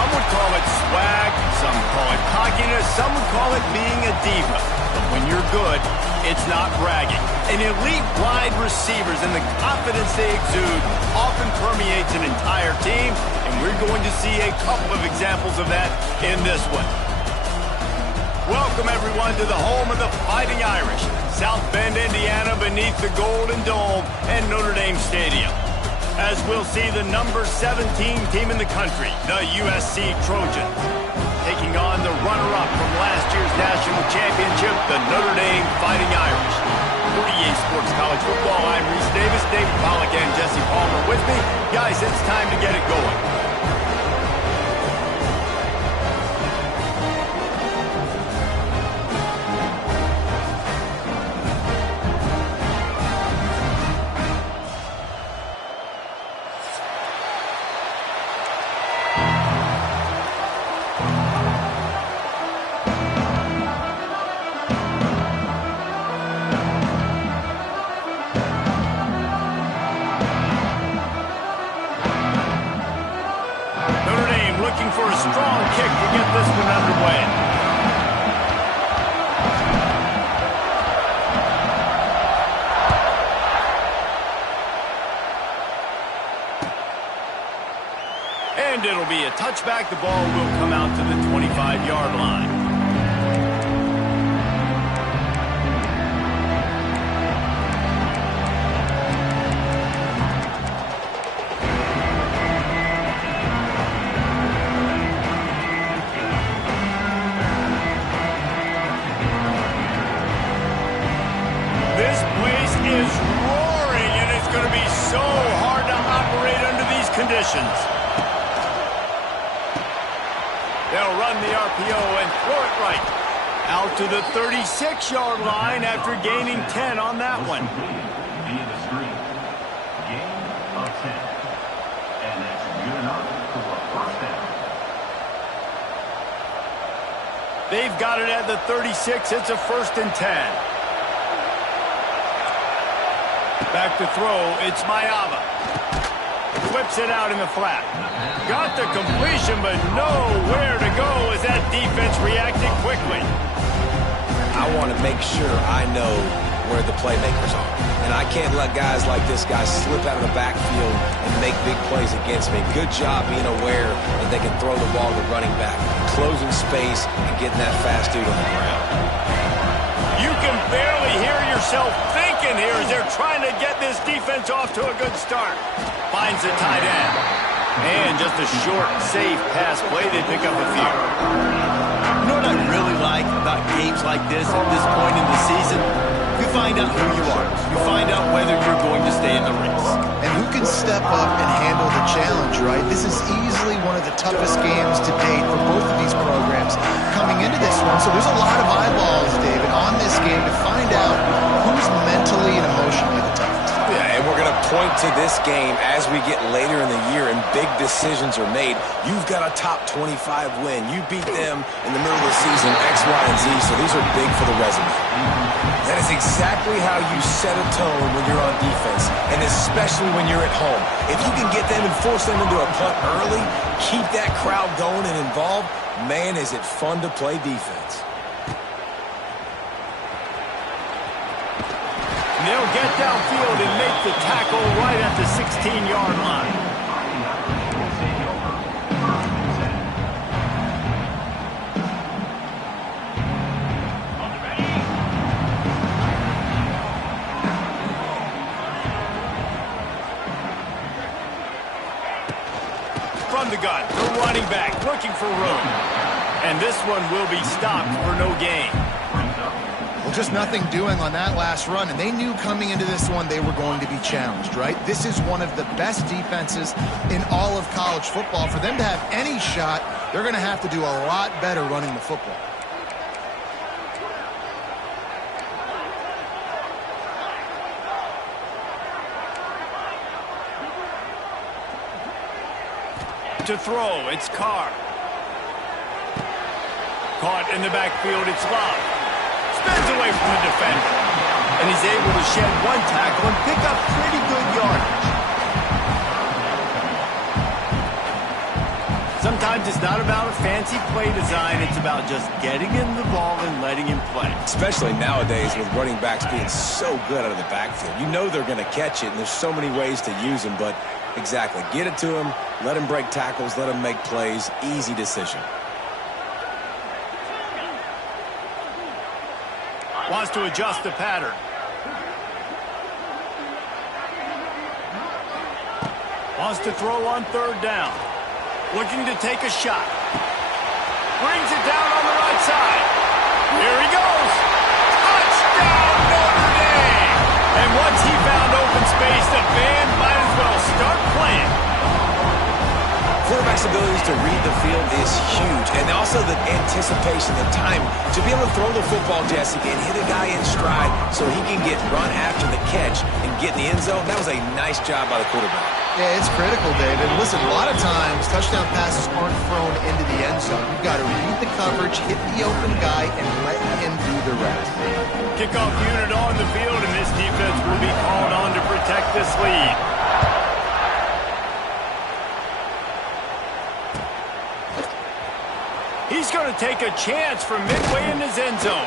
Some would call it swag, some call it cockiness, some would call it being a diva. But when you're good, it's not bragging. An elite wide receivers and the confidence they exude often permeates an entire team, and we're going to see a couple of examples of that in this one. Welcome, everyone, to the home of the Fighting Irish, South Bend, Indiana, beneath the Golden Dome and Notre Dame Stadium. As we'll see the number 17 team in the country, the USC Trojans, taking on the runner-up from last year's national championship, the Notre Dame Fighting Irish. For EA Sports College Football, I'm Reese Davis, David Pollack, and Jesse Palmer with me. Guys, it's time to get it going. Looking for a strong kick to get this one underway. And it'll be a touchback. The ball will come out to the 25-yard line. This place is roaring, and it's going to be so hard to operate under these conditions. They'll run the RPO and throw it right out to the 36-yard line after gaining 10 on that one. Via the screen. Gain of 10. And that's good enough for a first down. They've got it at the 36. It's a 1st and 10. Back to throw, it's Mayava. Whips it out in the flat. Got the completion, but nowhere to go as that defense reacted quickly. I want to make sure I know where the playmakers are. And I can't let guys like this guy slip out of the backfield and make big plays against me. Good job being aware that they can throw the ball to running back, closing space, and getting that fast dude on the ground. You can barely hear yourself thinking here as they're trying to get this defense off to a good start. Finds the tight end. And just a short, safe pass play. They pick up a few. You know what I really like about games like this at this point in the season? You find out who you are. You find out whether you're going to stay in the race. And who can step up and handle the challenge, right? This is easily one of the toughest games to date for both of these programs coming into this one. So there's a lot of eyeballs, David, on this game to find out who's mentally and emotionally the toughest. Yeah, and we're going to point to this game as we get later in the year and big decisions are made. You've got a top 25 win. You beat them in the middle of the season, X, Y, and Z, so these are big for the resume. That is exactly how you set a tone when you're on defense, and especially when you're at home. If you can get them and force them into a punt early, keep that crowd going and involved, man, is it fun to play defense. They'll get downfield and make the tackle right at the 16-yard line. From the gun, the running back looking for room. And this one will be stopped for no gain. Well, just nothing doing on that last run, and they knew coming into this one they were going to be challenged, right? This is one of the best defenses in all of college football. For them to have any shot, they're going to have to do a lot better running the football. To throw, it's Carr. Caught in the backfield, it's Love. Spins away from the defender. And he's able to shed one tackle and pick up pretty good yardage. Sometimes it's not about a fancy play design. It's about just getting him the ball and letting him play. Especially nowadays with running backs being so good out of the backfield. You know they're going to catch it, and there's so many ways to use them. But exactly, get it to him, let him break tackles, let him make plays. Easy decision. Wants to adjust the pattern. Wants to throw on third down. Looking to take a shot. Brings it down on the right side. Here he goes. Touchdown, Notre Dame! And once he found open space, the band might as well start playing. Quarterback's abilities to read the field is huge. And also the anticipation, the time to be able to throw the football, Jesse, and hit a guy in stride so he can get run after the catch and get in the end zone. That was a nice job by the quarterback. Yeah, it's critical, David. Listen, a lot of times touchdown passes aren't thrown into the end zone. You've got to read the coverage, hit the open guy, and let him do the rest. Kickoff unit on the field, and this defense will be called on to protect this lead. He's going to take a chance from midway in his end zone.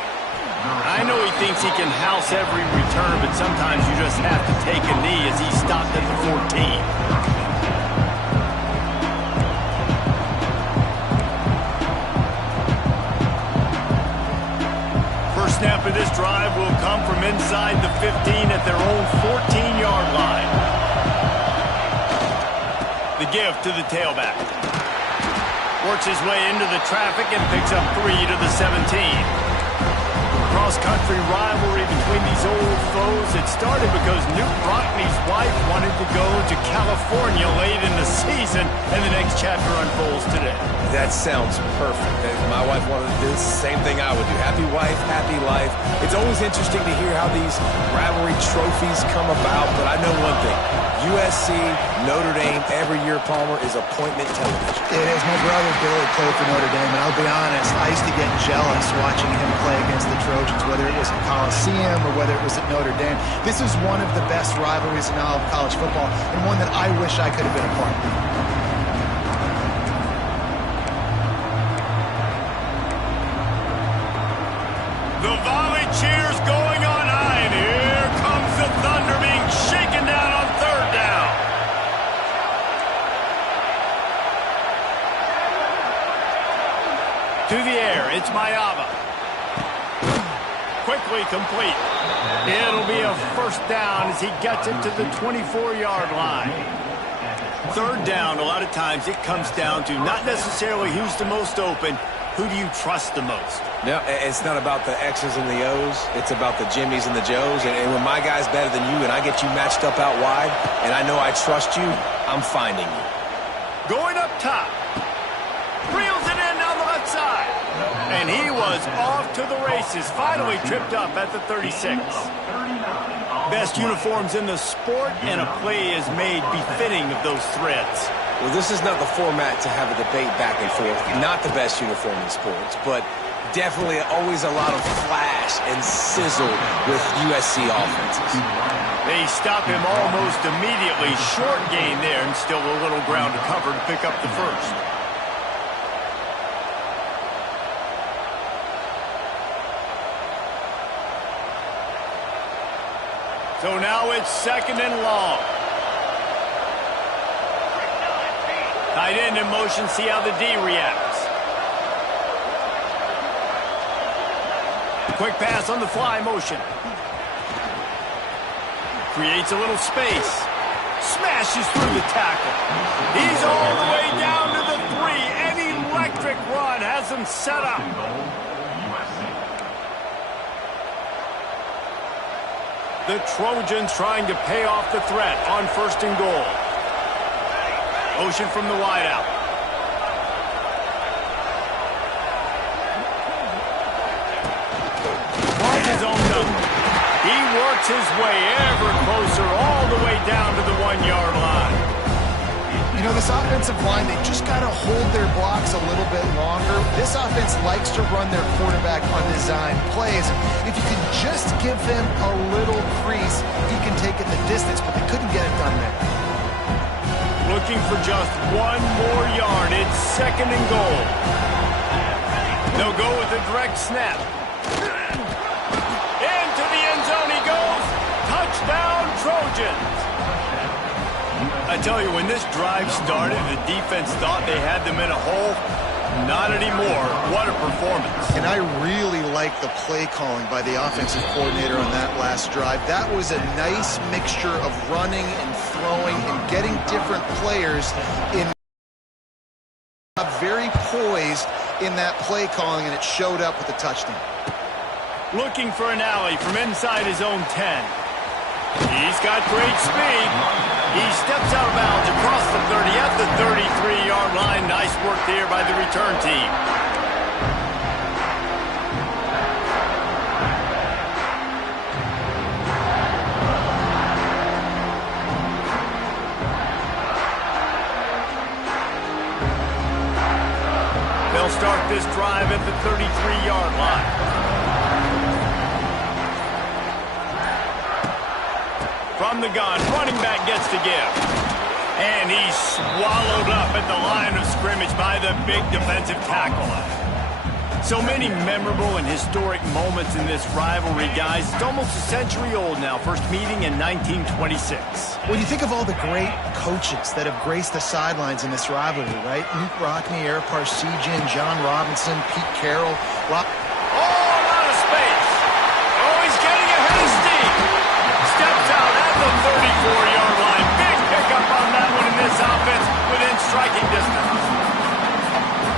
I know he thinks he can house every return, but sometimes you just have to take a knee as he stopped at the 14. First snap of this drive will come from inside the 15 at their own 14-yard line. The give to the tailback. Works his way into the traffic and picks up 3 to the 17. Cross-country rivalry between these old foes. It started because Newt Rockney's wife wanted to go to California late in the season, and the next chapter unfolds today. That sounds perfect. If my wife wanted to do the same thing I would do. Happy wife, happy life. It's always interesting to hear how these rivalry trophies come about, but I know one thing. USC, Notre Dame, every year, Palmer, is appointment television. It is. My brother Billy played for Notre Dame, and I'll be honest, I used to get jealous watching him play against the Trojans, whether it was at Coliseum or whether it was at Notre Dame. This is one of the best rivalries in all of college football, and one that I wish I could have been a part of. The volley cheers going on high, and here comes the thunder being shaken down on third down. To the air, it's Mayava. Quickly complete. It'll be a first down as he gets it to the 24-yard line. Third down, a lot of times it comes down to not necessarily who's the most open, who do you trust the most? No, it's not about the X's and the O's. It's about the Jimmys and the Joes. And when my guy's better than you and I get you matched up out wide and I know I trust you, I'm finding you. Going up top. Reels it in down the left side. And he was off to the races. Finally tripped up at the 36. Best uniforms in the sport, and a play is made befitting of those threads. Well, this is not the format to have a debate back and forth. Not the best uniform in sports, but definitely always a lot of flash and sizzle with USC offenses. They stop him almost immediately. Short gain there, and still a little ground to cover to pick up the first. So now it's second and long. Tight end in motion, see how the D reacts. Quick pass on the fly motion. Creates a little space. Smashes through the tackle. He's all the way down to the 3. An electric run has him set up. The Trojans trying to pay off the threat on first and goal. Motion from the wideout. Mark his own number. He works his way ever closer all the way down to the 1-yard line. You know, this offensive line, they just got to hold their blocks a little bit longer. This offense likes to run their quarterback on design plays. If you can just give them a little crease, he can take it the distance, but they couldn't get it done there. Looking for just one more yard. It's 2nd and goal. They'll go with a direct snap. Into the end zone he goes. Touchdown, Trojans. I tell you, when this drive started, the defense thought they had them in a hole. Not anymore. What a performance. And I really like the play calling by the offensive coordinator on that last drive. That was a nice mixture of running and throwing and getting different players in very poised in that play calling, and it showed up with a touchdown. Looking for an alley from inside his own 10. He's got great speed. He steps out of bounds across the 30 at the 33-yard line. Nice work there by the return team. They'll start this drive at the 33-yard line. From the gun, running back gets to give. And he's swallowed up at the line of scrimmage by the big defensive tackle. So many memorable and historic moments in this rivalry, guys. It's almost a century old now. First meeting in 1926. When you think of all the great coaches that have graced the sidelines in this rivalry, right? Luke Rockne, Eric Parsegian, John Robinson, Pete Carroll. Oh, a lot of space. Oh, he's getting ahead of steam. Steps out at the 34-yard line. Big pickup on that one in this offense within striking distance.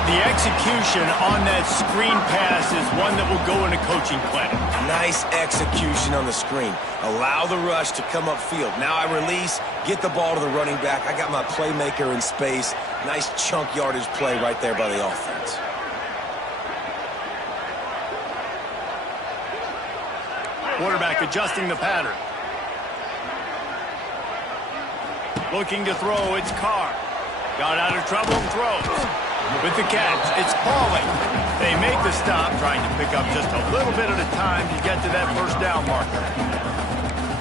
The execution on that screen pass is one that will go in a coaching clinic. Nice execution on the screen. Allow the rush to come upfield. Now I release, get the ball to the running back. I got my playmaker in space. Nice chunk yardage play right there by the offense. Quarterback adjusting the pattern. Looking to throw, it's Carr. Got out of trouble and throws. With the catch, it's Pauling. They make the stop, trying to pick up just a little bit at a time to get to that first down marker.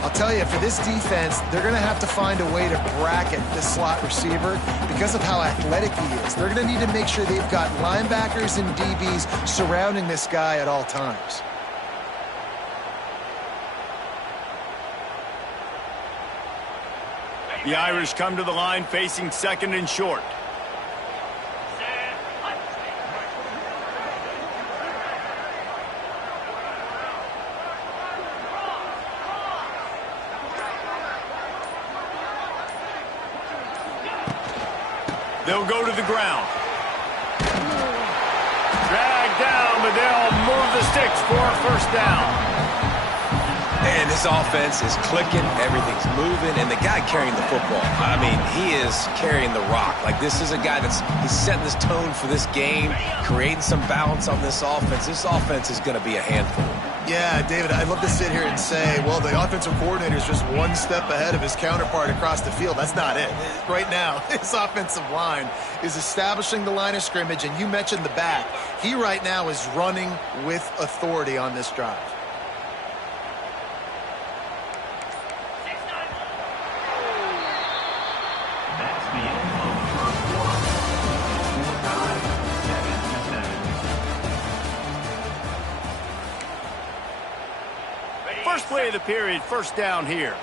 I'll tell you, for this defense, they're going to have to find a way to bracket this slot receiver because of how athletic he is. They're going to need to make sure they've got linebackers and DBs surrounding this guy at all times. The Irish come to the line facing 2nd and short. They'll go to the ground. Dragged down, but they'll move the sticks for a first down. And this offense is clicking, everything's moving, and the guy carrying the football, I mean, he is carrying the rock. Like, this is a guy he's setting this tone for this game, creating some balance on this offense. This offense is going to be a handful. Yeah, David, I'd love to sit here and say, well, the offensive coordinator is just one step ahead of his counterpart across the field. That's not it. Right now, his offensive line is establishing the line of scrimmage, and you mentioned the back. He right now is running with authority on this drive. First play of the period, first down here.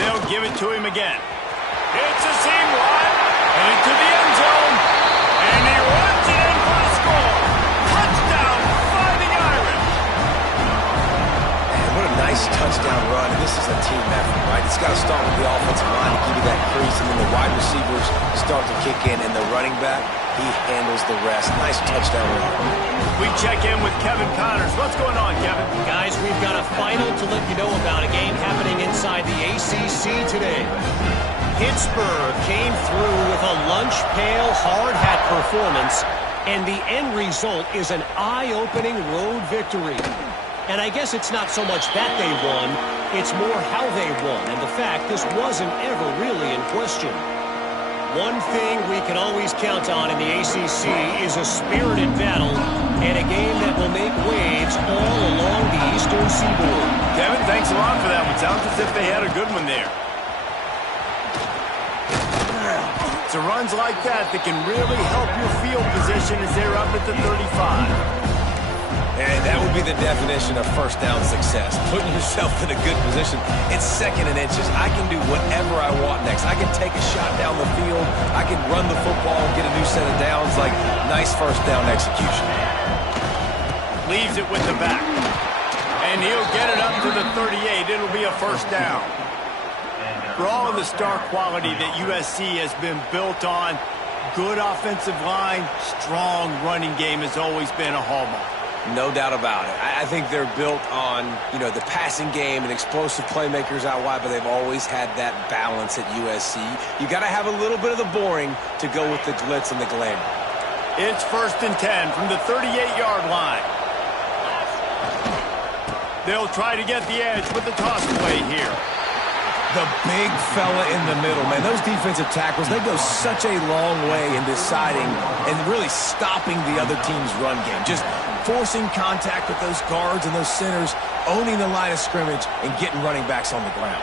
They'll give it to him again. It's a seam run, and into the end zone, and he runs it in for the score. Touchdown, Fighting Irish. Man, what a nice touchdown run, and this is a team effort, right? It's got to start with the offensive line to give you that crease, and then the wide receivers start to kick in, and the running back, he handles the rest. Nice touchdown run. We check in with Kevin Connors. What's going on, Kevin? Guys, we've got a final to let you know about, a game happening inside the ACC today. Pittsburgh came through with a lunch pail hard hat performance, and the end result is an eye-opening road victory. And I guess it's not so much that they won, it's more how they won, and the fact this wasn't ever really in question. One thing we can always count on in the ACC is a spirited battle and a game that will make waves all along the Eastern Seaboard. Devin, thanks a lot for that one. Sounds as if they had a good one there. It's runs like that can really help your field position as they're up at the 35. And that would be the definition of first down success. Putting yourself in a good position. It's second and inches. I can do whatever I want next. I can take a shot down the field. I can run the football and get a new set of downs. Like, nice first down execution. Leaves it with the back. And he'll get it up to the 38. It'll be a first down. For all of the star quality that USC has been built on, good offensive line, strong running game has always been a hallmark. No doubt about it. I think they're built on, the passing game and explosive playmakers out wide, but they've always had that balance at USC. You got to have a little bit of the boring to go with the glitz and the glamour. It's 1st and 10 from the 38-yard line. They'll try to get the edge with the toss play here. The big fella in the middle, man. Those defensive tackles, they go such a long way in deciding and really stopping the other team's run game. Just forcing contact with those guards and those centers, owning the line of scrimmage, and getting running backs on the ground.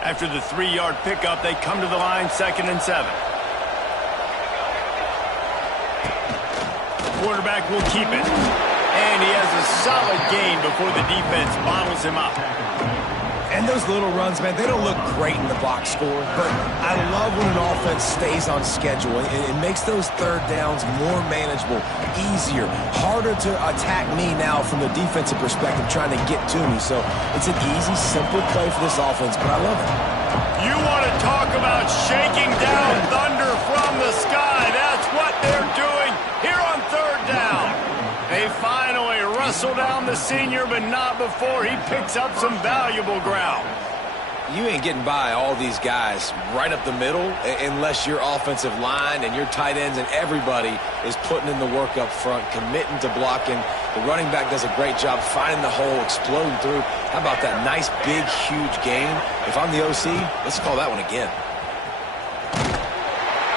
After the 3-yard pickup, they come to the line, 2nd and 7. Quarterback will keep it. And he has a solid gain before the defense bottles him up. And those little runs, man, they don't look great in the box score, but I love when an offense stays on schedule. It makes those third downs more manageable, easier, harder to attack me now from the defensive perspective trying to get to me. So it's an easy, simple play for this offense, but I love it. You want to talk about shaking down thunder from the sky. That's what they're doing here on 3rd down. They finally wrestle down the senior, but not before he picks up some valuable ground. You ain't getting by all these guys right up the middle unless your offensive line and your tight ends and everybody is putting in the work up front, committing to blocking. The running back does a great job finding the hole, exploding through. How about that nice, big, huge gain? If I'm the OC, let's call that one again.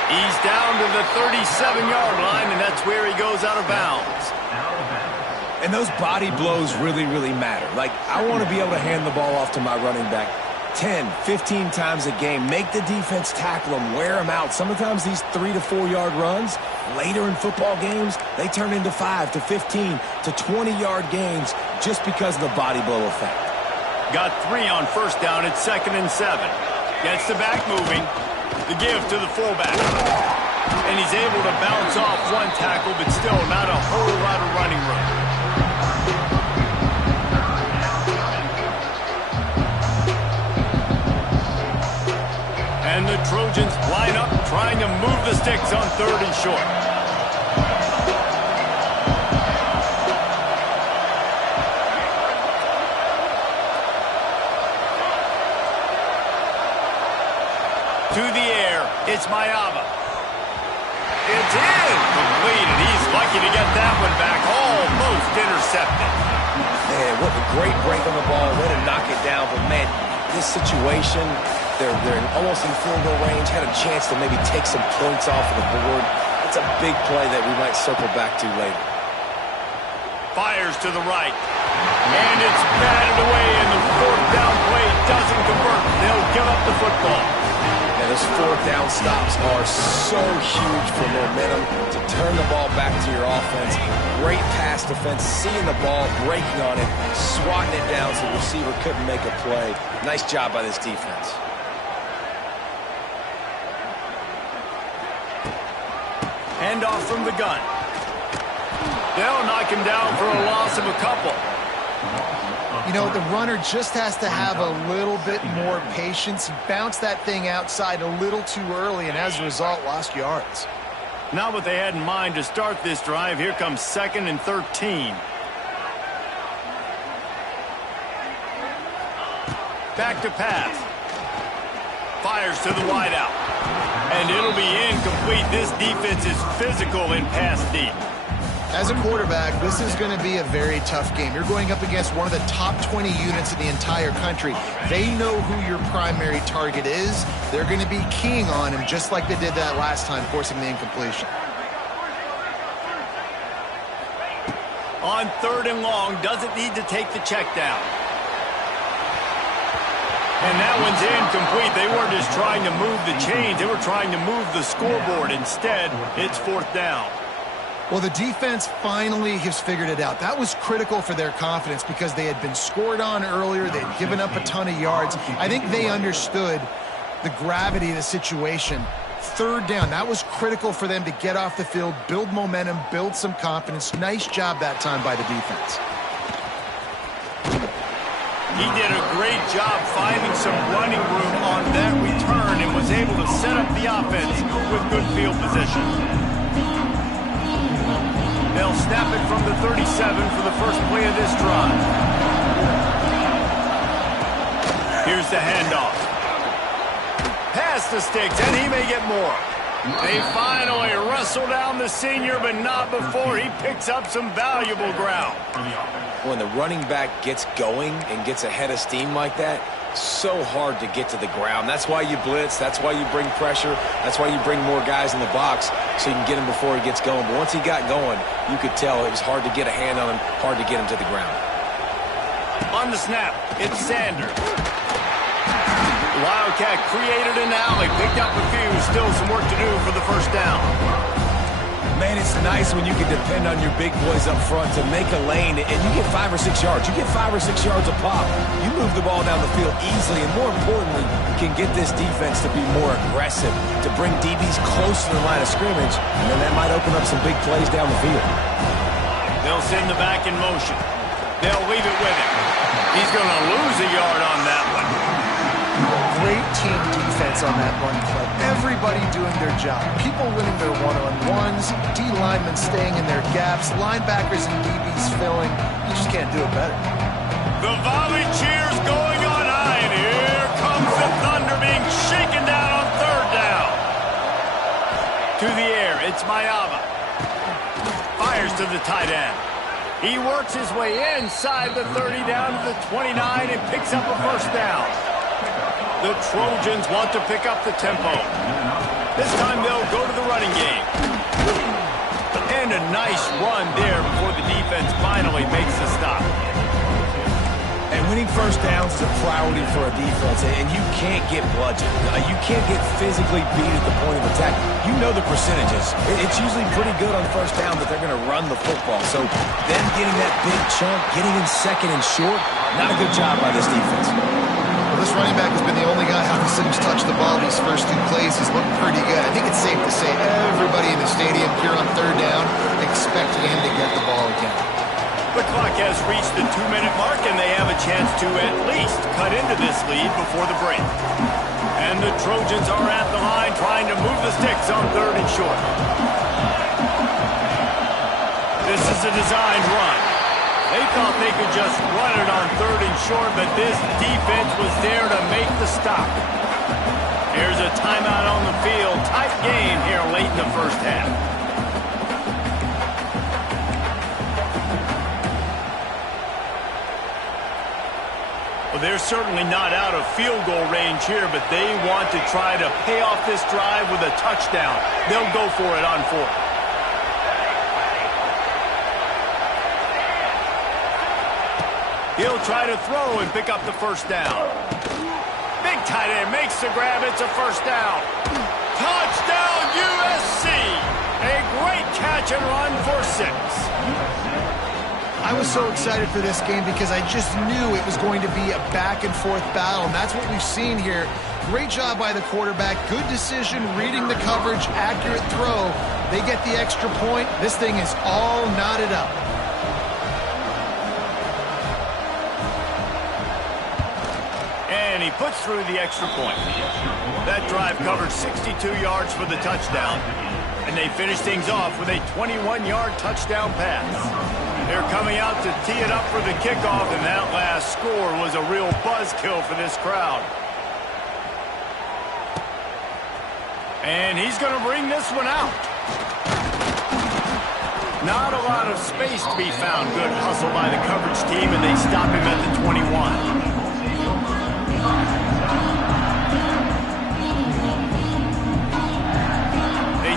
He's down to the 37-yard line, and that's where he goes out of bounds. And those body blows really, really matter. Like, I want to be able to hand the ball off to my running back 10, 15 times a game. Make the defense tackle them, wear them out. Sometimes these 3 to 4 yard runs, later in football games, they turn into 5 to 15 to 20-yard gains just because of the body blow effect. Got 3 on 1st down at 2nd and 7. Gets the back moving. The give to the fullback. And he's able to bounce off one tackle, but still not a whole lot of running room. And the Trojans line up, trying to move the sticks on 3rd and short. To the air, it's Mayava. It's incomplete, and he's lucky to get that one back. Almost intercepted. Man, what a great break on the ball. Way to knock it down. But, man, this situation, they're almost in field goal range, had a chance to maybe take some points off of the board. It's a big play that we might circle back to later. Fires to the right. And it's batted away, and the 4th down play doesn't convert. They'll give up the football. And those 4th down stops are so huge for momentum to turn the ball back to your offense. Great pass defense, seeing the ball, breaking on it, swatting it down so the receiver couldn't make a play. Nice job by this defense. Handoff from the gun. They'll knock him down for a loss of a couple. The runner just has to have a little bit more patience. He bounced that thing outside a little too early, and as a result, lost yards. Not what they had in mind to start this drive. Here comes 2nd and 13. Back to pass. Fires to the wideout. And it'll be incomplete. This defense is physical in pass deep. As a quarterback, this is going to be a very tough game. You're going up against one of the top 20 units in the entire country. They know who your primary target is. They're going to be keying on him just like they did that last time, forcing the incompletion. On 3rd and long, doesn't need to take the check down. And that one's incomplete. They weren't just trying to move the chains. They were trying to move the scoreboard. Instead, it's 4th down. Well, the defense finally has figured it out. That was critical for their confidence because they had been scored on earlier. They had given up a ton of yards. I think they understood the gravity of the situation. 3rd down, that was critical for them to get off the field, build momentum, build some confidence. Nice job that time by the defense. He did a great job finding some running room on that return and was able to set up the offense with good field position. They'll snap it from the 37 for the first play of this drive. Here's the handoff. Pass the sticks, and he may get more. They finally wrestle down the senior, but not before he picks up some valuable ground. When the running back gets going and gets ahead of steam like that, so hard to get to the ground. That's why you blitz. That's why you bring pressure. That's why you bring more guys in the box so you can get him before he gets going. But once he got going, you could tell it was hard to get a hand on him, hard to get him to the ground. On the snap, it's Sanders. Wildcat created an alley, picked up a few, still some work to do for the 1st down. Man, it's nice when you can depend on your big boys up front to make a lane, and you get 5 or 6 yards. You get 5 or 6 yards a pop. You move the ball down the field easily, and more importantly, you can get this defense to be more aggressive, to bring DBs close to the line of scrimmage, and then that might open up some big plays down the field. They'll send the back in motion. They'll leave it with him. He's going to lose a yard on that one. Great team defense on that run play. Everybody doing their job. People winning their one-on-ones, D-linemen staying in their gaps, linebackers and DBs filling. You just can't do it better. The volley cheers going on high, and here comes the thunder being shaken down on 3rd down. To the air, it's Mayava. Fires to the tight end. He works his way inside the 30 down to the 29 and picks up a 1st down. The Trojans want to pick up the tempo. This time they'll go to the running game. And a nice run there before the defense finally makes the stop. And winning 1st downs is a priority for a defense, and you can't get bludgeoned. You can't get physically beat at the point of attack. You know the percentages. It's usually pretty good on 1st down that they're going to run the football. So them getting that big chunk, getting in 2nd and short, not a good job by this defense. Well, this running back has been the only guy obviously who's touched the ball these first 2 plays. He's looked pretty good. I think it's safe to say everybody in the stadium here on 3rd down expect him to get the ball again. The clock has reached the 2-minute mark, and they have a chance to at least cut into this lead before the break. And the Trojans are at the line trying to move the sticks on 3rd and short. This is a designed run. They thought they could just run it on 3rd and short, but this defense was there to make the stop. Here's a timeout on the field. Tight game here late in the 1st half. Well, they're certainly not out of field goal range here, but they want to try to pay off this drive with a touchdown. They'll go for it on 4th. He'll try to throw and pick up the 1st down. Big tight end makes the grab. It's a 1st down. Touchdown, USC. A great catch and run for 6. I was so excited for this game because I just knew it was going to be a back-and-forth battle, and that's what we've seen here. Great job by the quarterback. Good decision, reading the coverage, accurate throw. They get the extra point. This thing is all knotted up. And he puts through the extra point. That drive covered 62 yards for the touchdown. And they finish things off with a 21-yard touchdown pass. They're coming out to tee it up for the kickoff, and that last score was a real buzzkill for this crowd. And he's going to bring this one out. Not a lot of space to be found. Good hustle by the coverage team, and they stop him at the 21.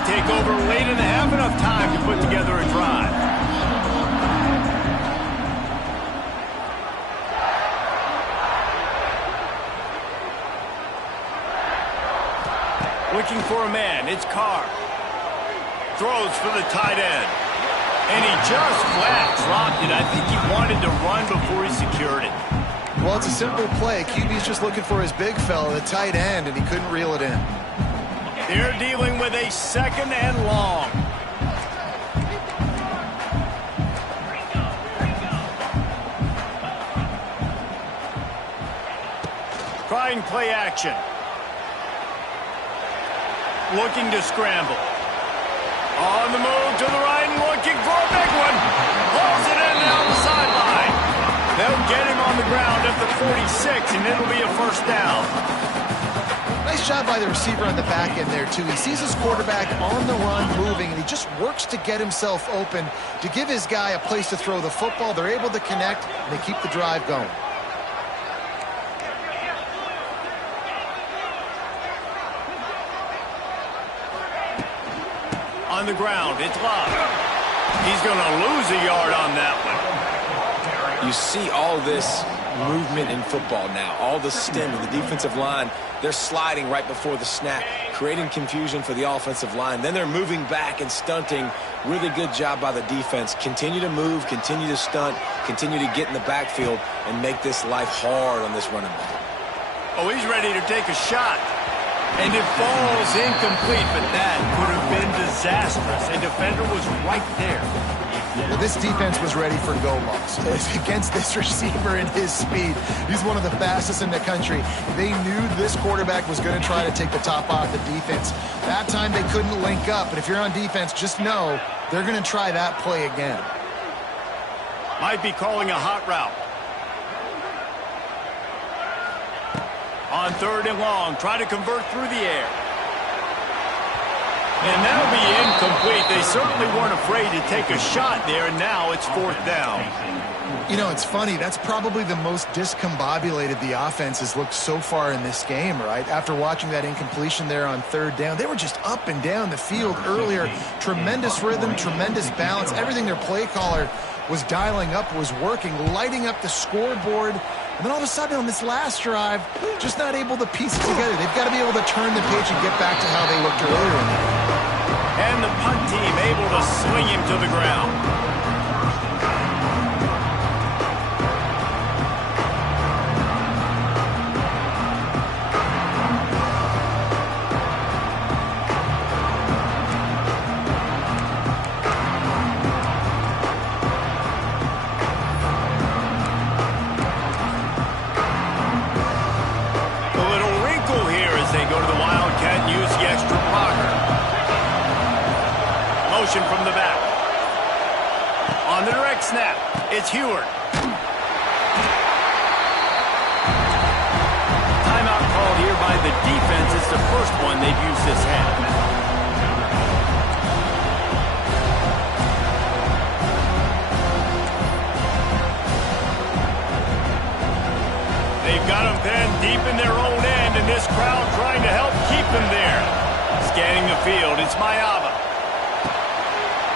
Take over late in the half, enough time to put together a drive. Looking for a man, it's Carr. Throws for the tight end. And he just flat dropped it. I think he wanted to run before he secured it. Well, it's a simple play. QB's just looking for his big fella, the tight end, and he couldn't reel it in. They're dealing with a 2nd and long. Trying play action. Looking to scramble. On the move to the right and looking for a big one. Pulls it in down the sideline. They'll get him on the ground at the 46, and it'll be a first down. Nice job by the receiver on the back end there, too. He sees his quarterback on the run moving, and he just works to get himself open to give his guy a place to throw the football. They're able to connect, and they keep the drive going. On the ground, it's Love. He's going to lose a yard on that one. You see all this movement in football now. All the stem of the defensive line. They're sliding right before the snap, creating confusion for the offensive line. Then they're moving back and stunting. Really good job by the defense. Continue to move, continue to stunt, continue to get in the backfield, and make this life hard on this running back. Oh, he's ready to take a shot. And it falls incomplete, but that could have been disastrous. A defender was right there. Well, this defense was ready for go balls. Against this receiver and his speed, he's one of the fastest in the country. They knew this quarterback was going to try to take the top off the defense. That time they couldn't link up, but if you're on defense, just know they're going to try that play again. Might be calling a hot route. On 3rd and long, try to convert through the air. And that'll be incomplete. They certainly weren't afraid to take a shot there, and now it's 4th down. You know, it's funny. That's probably the most discombobulated the offense has looked so far in this game, right? After watching that incompletion there on 3rd down, they were just up and down the field earlier. Tremendous rhythm, tremendous balance. Everything their play caller was dialing up was working, lighting up the scoreboard. And then all of a sudden on this last drive, just not able to piece it together. They've got to be able to turn the page and get back to how they looked earlier in the game. And the punt team able to swing him to the ground. From the back. On the direct snap, it's Heward. Timeout called here by the defense. It's the first one they've used this half. They've got him pinned deep in their own end, and this crowd trying to help keep him there. Scanning the field, it's Mayava.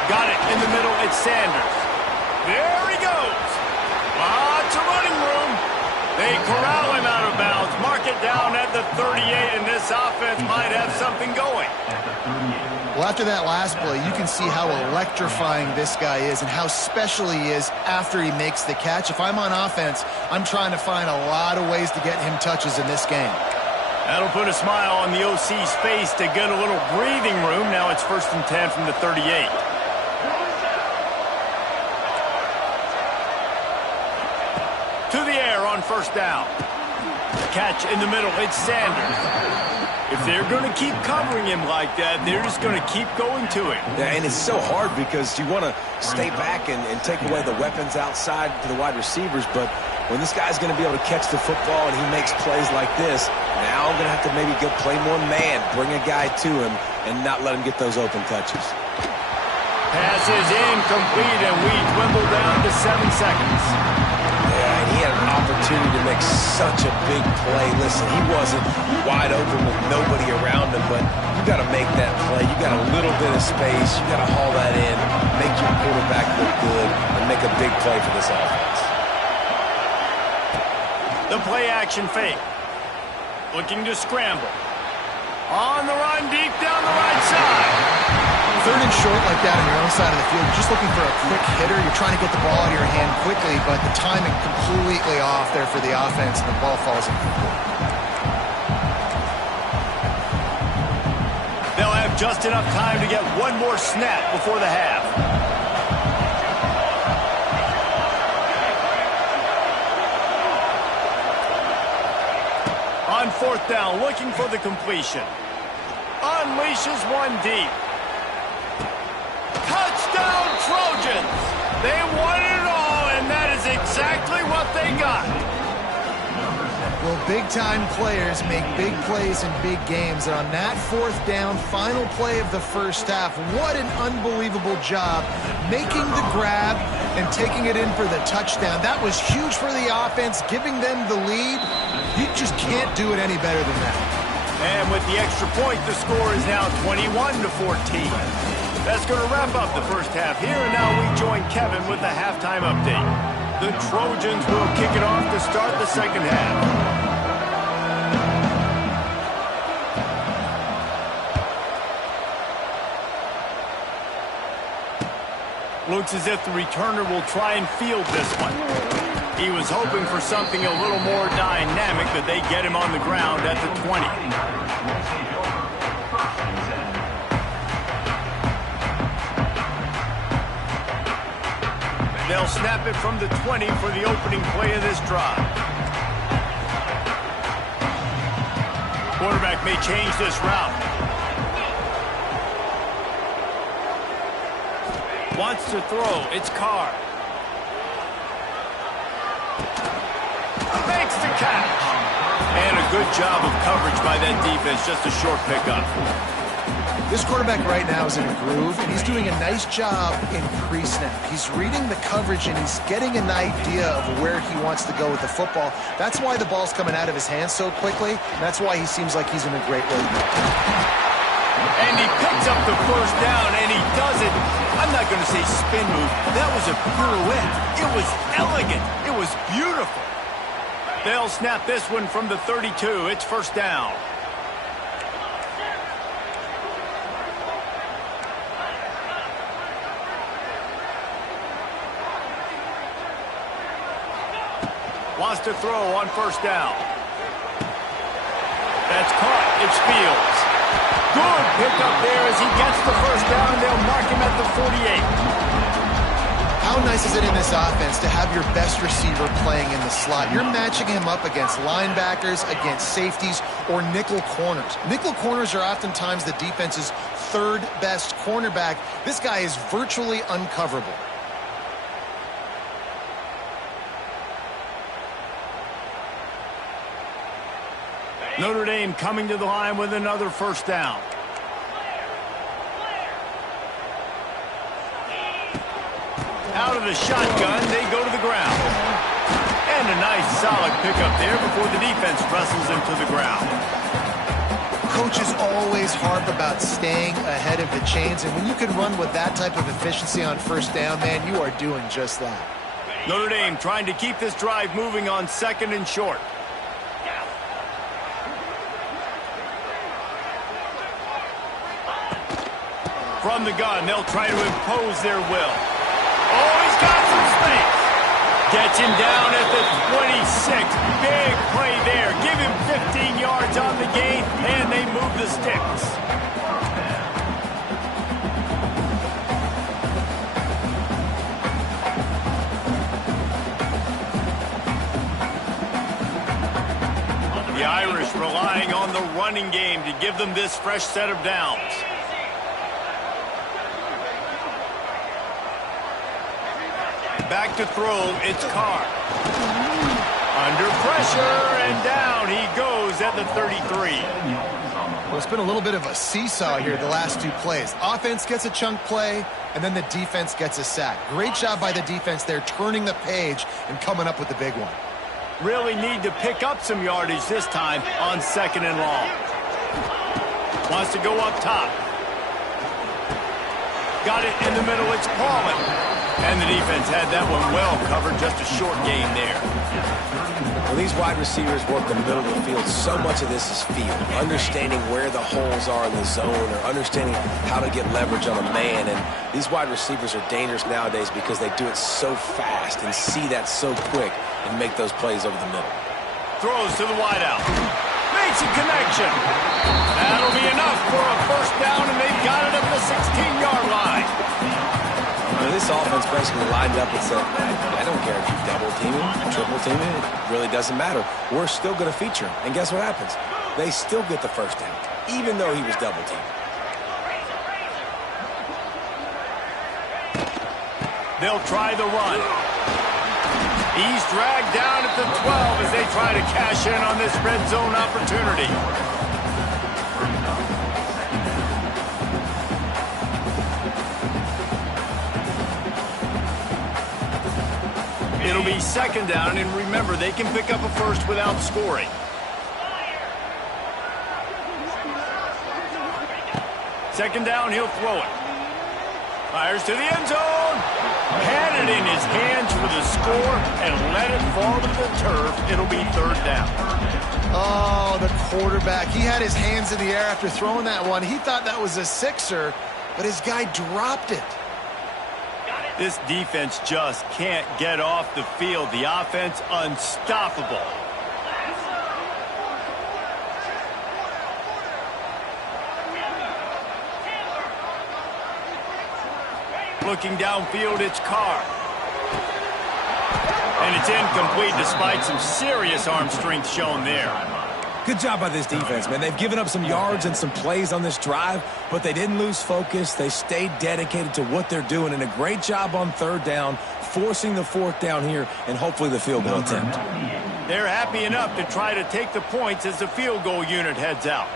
Got it in the middle, it's Sanders. There he goes. Lots of running room. They corral him out of bounds. Mark it down at the 38, and this offense might have something going. Well, after that last play, you can see how electrifying this guy is and how special he is after he makes the catch. If I'm on offense, I'm trying to find a lot of ways to get him touches in this game. That'll put a smile on the OC's face to get a little breathing room. Now it's 1st and 10 from the 38. To the air on 1st down. Catch in the middle, it's Sanders. If they're going to keep covering him like that, they're just going to keep going to him. Yeah, and it's so hard because you want to stay back and take away the weapons outside to the wide receivers, but when this guy's going to be able to catch the football and he makes plays like this, now I'm going to have to maybe go play more man, bring a guy to him, and not let him get those open touches. Pass is incomplete, and we dwindle down to 7 seconds. Yeah, and he had an opportunity to make such a big play. Listen, he wasn't wide open with nobody around him, but you got to make that play. You got a little bit of space. You got to haul that in, make your quarterback look good, and make a big play for this offense. The play action fake. Looking to scramble. On the run, deep down the right side. Third and short like that on your own side of the field, you're just looking for a quick hitter. You're trying to get the ball out of your hand quickly, but the timing completely off there for the offense, and the ball falls incomplete. They'll have just enough time to get one more snap before the half. On 4th down, looking for the completion. Unleashes one deep. Touchdown, Trojans! They won it all, and that is exactly what they got. Well, big-time players make big plays in big games, and on that 4th down, final play of the first half, what an unbelievable job making the grab and taking it in for the touchdown. That was huge for the offense, giving them the lead. You just can't do it any better than that. And with the extra point, the score is now 21-14. That's going to wrap up the first half here, and now we join Kevin with the halftime update. The Trojans will kick it off to start the second half. Looks as if the returner will try and field this one. He was hoping for something a little more dynamic, but they get him on the ground at the 20. They'll snap it from the 20 for the opening play of this drive. Quarterback may change this route. Wants to throw. It's Carr. Makes the catch. And a good job of coverage by that defense. Just a short pickup. This quarterback right now is in a groove, and he's doing a nice job in pre-snap. He's reading the coverage, and he's getting an idea of where he wants to go with the football. That's why the ball's coming out of his hands so quickly, and that's why he seems like he's in a great way. And he picks up the first down, and he does it. I'm not going to say spin move. That was a pirouette. It was elegant. It was beautiful. They'll snap this one from the 32. It's first down. Wants to throw on first down. That's caught. It's Fields. Good pickup there as he gets the first down. They'll mark him at the 48. How nice is it in this offense to have your best receiver playing in the slot? You're matching him up against linebackers, against safeties, or nickel corners. Nickel corners are oftentimes the defense's third best cornerback. This guy is virtually uncoverable. Notre Dame coming to the line with another first down. Out of the shotgun, they go to the ground. And a nice solid pickup there before the defense wrestles him to the ground. Coaches always harp about staying ahead of the chains, and when you can run with that type of efficiency on first down, man, you are doing just that. Notre Dame trying to keep this drive moving on second and short. From the gun, they'll try to impose their will. Oh, he's got some space. Gets him down at the 26. Big play there. Give him 15 yards on the gain, and they move the sticks. The Irish relying on the running game to give them this fresh set of downs. Back to throw, it's Carr. Under pressure, and down he goes at the 33. Well, it's been a little bit of a seesaw here the last two plays. Offense gets a chunk play, and then the defense gets a sack. Great job by the defense there, turning the page and coming up with the big one. Really need to pick up some yardage this time on 2nd and long. Wants to go up top. Got it in the middle, it's Paulin. And the defense had that one well covered, just a short gain there. When these wide receivers work the middle of the field, so much of this is feel. Understanding where the holes are in the zone or understanding how to get leverage on a man. And these wide receivers are dangerous nowadays because they do it so fast and see that so quick and make those plays over the middle. Throws to the wideout. Makes a connection. That'll be enough for a first down, and they've got it at the 16-yard line. This offense basically lined up and said, I don't care if you double team him, triple team him, it really doesn't matter. We're still going to feature him. And guess what happens? They still get the first down, even though he was double teamed. They'll try the run. He's dragged down at the 12 as they try to cash in on this red zone opportunity. It'll be 2nd down, and remember, they can pick up a first without scoring. Second down, he'll throw it. Fires to the end zone. Had it in his hands for the score and let it fall to the turf. It'll be 3rd down. Oh, the quarterback. He had his hands in the air after throwing that one. He thought that was a sixer, but his guy dropped it. This defense just can't get off the field. The offense unstoppable. Looking downfield, it's Carr. And it's incomplete despite some serious arm strength shown there. Good job by this defense, man. They've given up some yards and some plays on this drive, but they didn't lose focus. They stayed dedicated to what they're doing, and a great job on 3rd down, forcing the 4th down here, and hopefully the field goal attempt. They're happy enough to try to take the points as the field goal unit heads out.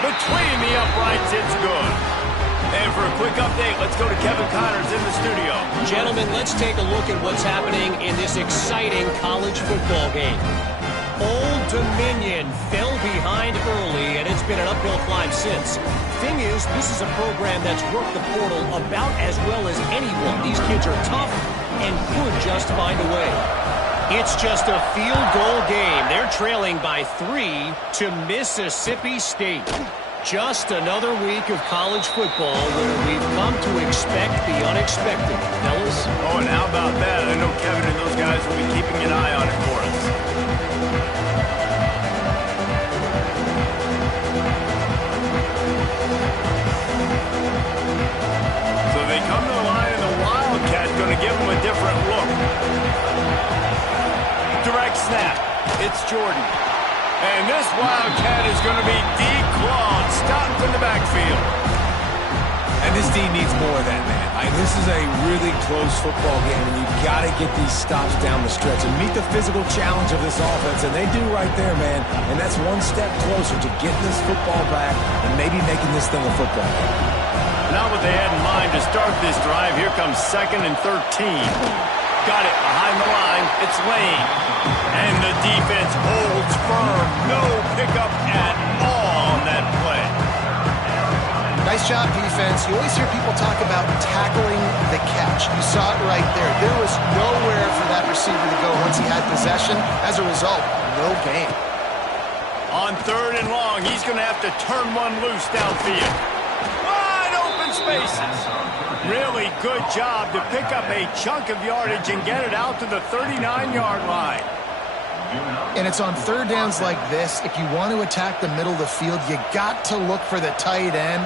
Between the uprights, it's good. And for a quick update, let's go to Kevin Connors in the studio. Gentlemen, let's take a look at what's happening in this exciting college football game. Old Dominion fell behind early, and it's been an uphill climb since. Thing is, this is a program that's worked the portal about as well as anyone. These kids are tough and could just find a way. It's just a field goal game. They're trailing by 3 to Mississippi State. Just another week of college football where we've come to expect the unexpected. Fellas? Oh, and how about that? I know Kevin and those guys will be keeping an eye on it for us. So they come to the line, and the Wildcat's going to give them a different look. Direct snap. It's Jordan. And this Wildcat is going to be declawed, stopped in the backfield. And this team needs more of that, man. This is a really close football game, and you've got to get these stops down the stretch and meet the physical challenge of this offense, and they do right there, man. And that's one step closer to getting this football back and maybe making this thing a football game. Not what they had in mind to start this drive. Here comes 2nd and 13. Got it behind the line. It's Lane. And the defense holds firm. No pickup at all on that play. Nice job, defense. You always hear people talk about tackling the catch. You saw it right there. There was nowhere for that receiver to go once he had possession. As a result, no gain. On 3rd and long, he's going to have to turn one loose downfield. Wide open spaces. Really good job to pick up a chunk of yardage and get it out to the 39-yard line. And it's on 3rd downs like this. If you want to attack the middle of the field, you got to look for the tight end.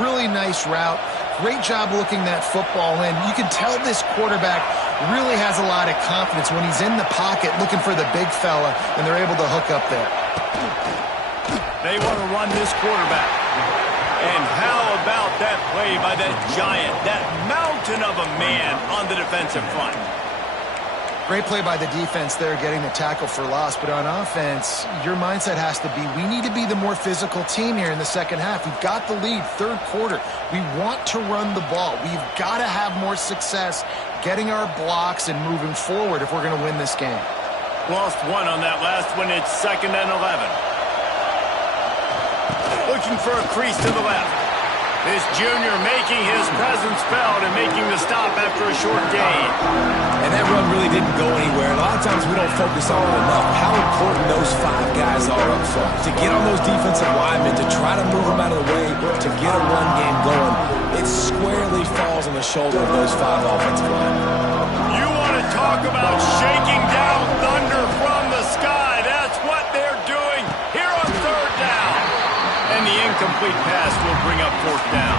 Really nice route. Great job looking that football in. You can tell this quarterback really has a lot of confidence when he's in the pocket looking for the big fella, and they're able to hook up there. They want to run this quarterback. And how about that play by that giant, that mountain of a man on the defensive front? Great play by the defense there, getting the tackle for loss. But on offense, your mindset has to be, we need to be the more physical team here in the second half. We've got the lead, third quarter. We want to run the ball. We've got to have more success getting our blocks and moving forward if we're going to win this game. Lost one on that last one. It's 2nd and 11. Looking for a crease to the left. This junior making his presence felt and making the stop after a short gain. And that run really didn't go anywhere. A lot of times we don't focus on it enough. How important those 5 guys are up front. To get on those defensive linemen, to try to move them out of the way, to get a run game going, it squarely falls on the shoulder of those 5 offensive linemen. You want to talk about shaking down thunder from the sky. That's what they're doing here on 3rd down. And the incomplete pass will bring up 4th down.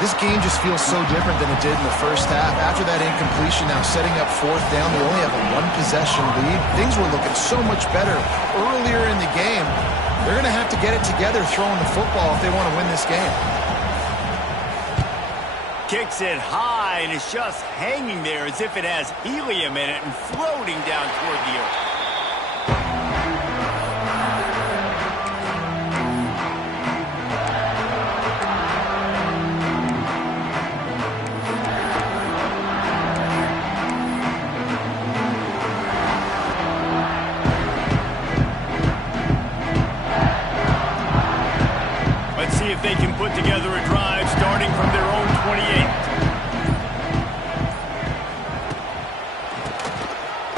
This game just feels so different than it did in the first half. After that incompletion, now setting up 4th down, they only have a 1-possession lead. Things were looking so much better earlier in the game. They're going to have to get it together throwing the football if they want to win this game. Kicks it high, and it's just hanging there as if it has helium in it and floating down toward the earth. If they can put together a drive starting from their own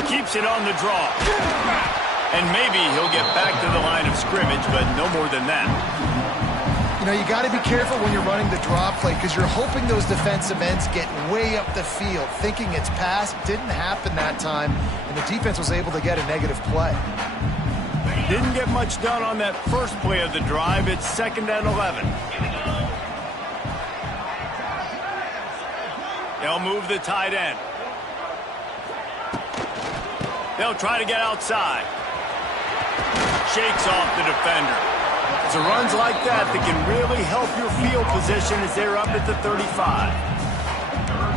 28. Keeps it on the draw. And maybe he'll get back to the line of scrimmage, but no more than that. You know, you got to be careful when you're running the draw play because you're hoping those defensive ends get way up the field, thinking it's pass. Didn't happen that time, and the defense was able to get a negative play. Didn't get much done on that first play of the drive. It's 2nd and 11. They'll move the tight end. They'll try to get outside. Shakes off the defender. It's runs like that that can really help your field position as they're up at the 35.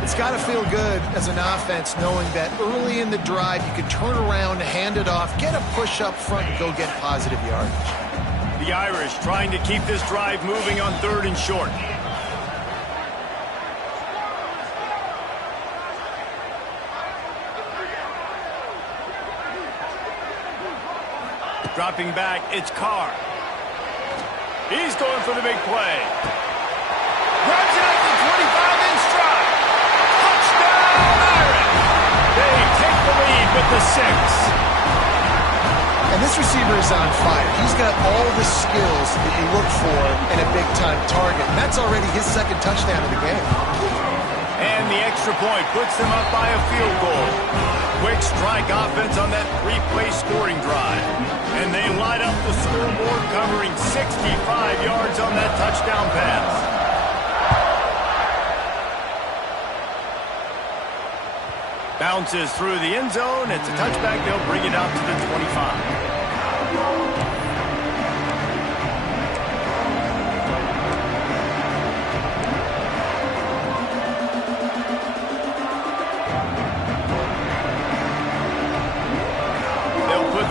It's got to feel good as an offense knowing that early in the drive you can turn around, hand it off, get a push up front, and go get positive yardage. The Irish trying to keep this drive moving on 3rd and short. Dropping back, it's Carr. He's going for the big play. Grabs it at the 25 in stride. Touchdown, Irish! They take the lead with the 6. And this receiver is on fire. He's got all the skills that you look for in a big-time target. And that's already his 2nd touchdown of the game. And the extra point puts them up by a field goal. Quick strike offense on that 3-play scoring drive. And they light up the scoreboard, covering 65 yards on that touchdown pass. Bounces through the end zone. It's a touchback. They'll bring it out to the 25.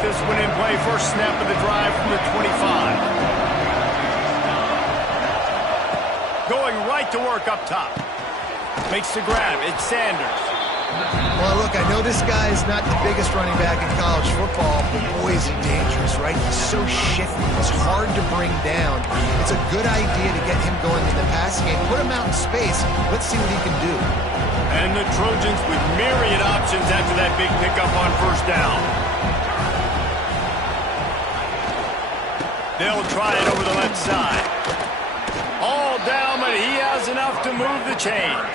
This one in play, first snap of the drive from the 25. Going right to work up top. Makes the grab. It's Sanders. Well, look, I know this guy is not the biggest running back in college football, but boy, is he dangerous, right? He's so shifty. He's hard to bring down. It's a good idea to get him going in the passing game. Put him out in space. Let's see what he can do. And the Trojans with myriad options after that big pickup on 1st down. They'll try it over the left side. All down, but he has enough to move the chains.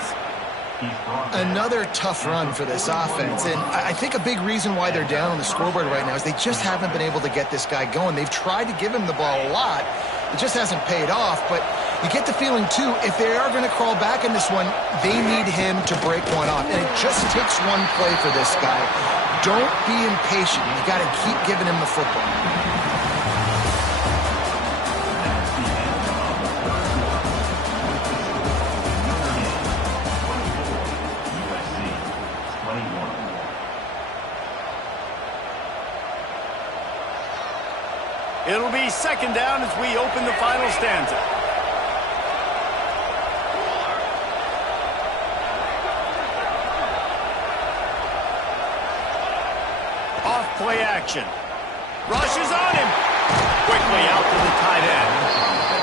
Another tough run for this offense, and I think a big reason why they're down on the scoreboard right now is they just haven't been able to get this guy going. They've tried to give him the ball a lot. It just hasn't paid off, but you get the feeling, too, if they are going to crawl back in this one, they need him to break one off, and it just takes one play for this guy. Don't be impatient. You got to keep giving him the football. It'll be second down as we open the final stanza. Off play action. Rushes on him. Quickly out to the tight end.